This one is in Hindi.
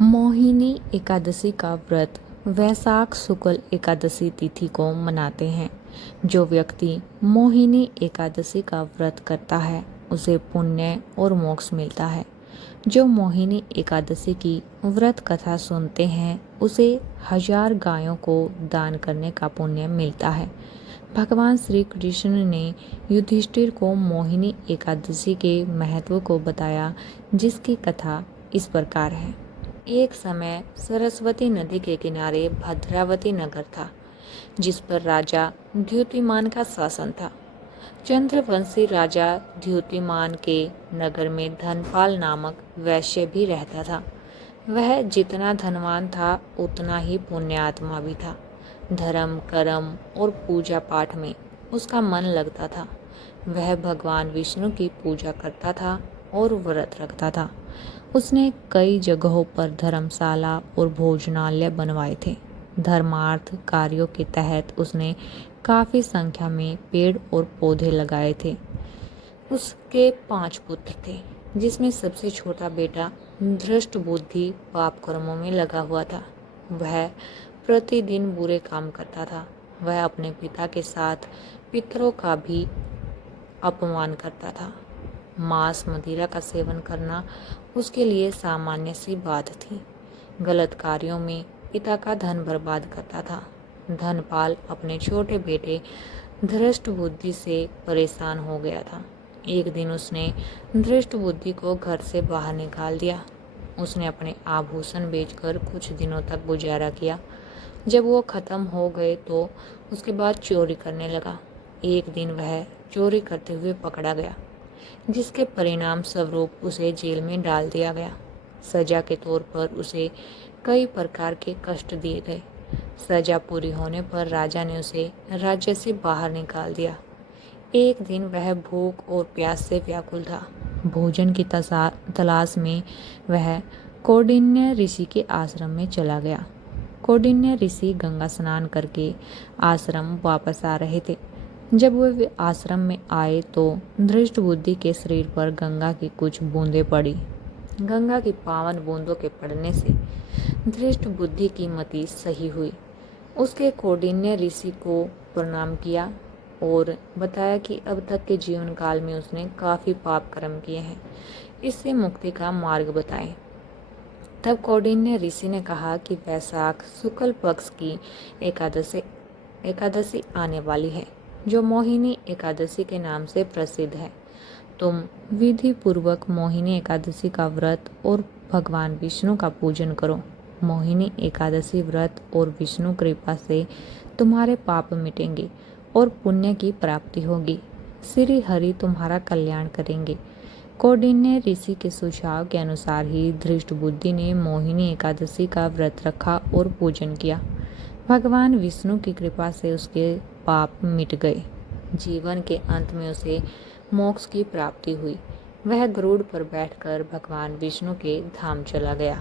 मोहिनी एकादशी का व्रत वैशाख शुक्ल एकादशी तिथि को मनाते हैं। जो व्यक्ति मोहिनी एकादशी का व्रत करता है उसे पुण्य और मोक्ष मिलता है। जो मोहिनी एकादशी की व्रत कथा सुनते हैं उसे 1000 गायों को दान करने का पुण्य मिलता है। भगवान श्री कृष्ण ने युधिष्ठिर को मोहिनी एकादशी के महत्व को बताया, जिसकी कथा इस प्रकार है। एक समय सरस्वती नदी के किनारे भद्रावती नगर था, जिस पर राजा द्युतिमान का शासन था। चंद्रवंशी राजा द्युतिमान के नगर में धनपाल नामक वैश्य भी रहता था। वह जितना धनवान था उतना ही पुण्यात्मा भी था। धर्म कर्म और पूजा पाठ में उसका मन लगता था। वह भगवान विष्णु की पूजा करता था और व्रत रखता था। उसने कई जगहों पर धर्मशाला और भोजनालय बनवाए थे। धर्मार्थ कार्यों के तहत उसने काफ़ी संख्या में पेड़ और पौधे लगाए थे। उसके 5 पुत्र थे, जिसमें सबसे छोटा बेटा धृष्ट बुद्धि पाप कर्मों में लगा हुआ था। वह प्रतिदिन बुरे काम करता था। वह अपने पिता के साथ पितरों का भी अपमान करता था। मांस मदिरा का सेवन करना उसके लिए सामान्य सी बात थी। गलत कार्यों में पिता का धन बर्बाद करता था। धनपाल अपने छोटे बेटे धृष्ट बुद्धि से परेशान हो गया था। एक दिन उसने धृष्ट बुद्धि को घर से बाहर निकाल दिया। उसने अपने आभूषण बेचकर कुछ दिनों तक गुजारा किया। जब वो खत्म हो गए तो उसके बाद चोरी करने लगा। एक दिन वह चोरी करते हुए पकड़ा गया, जिसके परिणाम स्वरूप उसे जेल में डाल दिया गया। सजा के तौर पर उसे कई प्रकार के कष्ट दिए गए। सजा पूरी होने पर राजा ने उसे राज्य से बाहर निकाल दिया। एक दिन वह भूख और प्यास से व्याकुल था। भोजन की तलाश में वह कौंडिन्य ऋषि के आश्रम में चला गया। कौंडिन्य ऋषि गंगा स्नान करके आश्रम वापस आ रहे थे। जब वे आश्रम में आए तो धृष्ट बुद्धि के शरीर पर गंगा की कुछ बूंदें पड़ी। गंगा की पावन बूंदों के पड़ने से धृष्ट बुद्धि की मति सही हुई। उसके कौंडिन्य ऋषि को प्रणाम किया और बताया कि अब तक के जीवन काल में उसने काफ़ी पाप कर्म किए हैं, इससे मुक्ति का मार्ग बताएं। तब कौंडिन्य ऋषि ने कहा कि वैशाख शुक्ल पक्ष की एकादशी आने वाली है, जो मोहिनी एकादशी के नाम से प्रसिद्ध है। तुम विधि पूर्वक मोहिनी एकादशी का व्रत और भगवान विष्णु का पूजन करो। मोहिनी एकादशी व्रत और विष्णु कृपा से तुम्हारे पाप मिटेंगे और पुण्य की प्राप्ति होगी। श्री हरि तुम्हारा कल्याण करेंगे। कौंडिन्य ऋषि के सुझाव के अनुसार ही धृष्ट बुद्धि ने मोहिनी एकादशी का व्रत रखा और पूजन किया। भगवान विष्णु की कृपा से उसके पाप मिट गए। जीवन के अंत में उसे मोक्ष की प्राप्ति हुई। वह गरुड़ पर बैठकर भगवान विष्णु के धाम चला गया।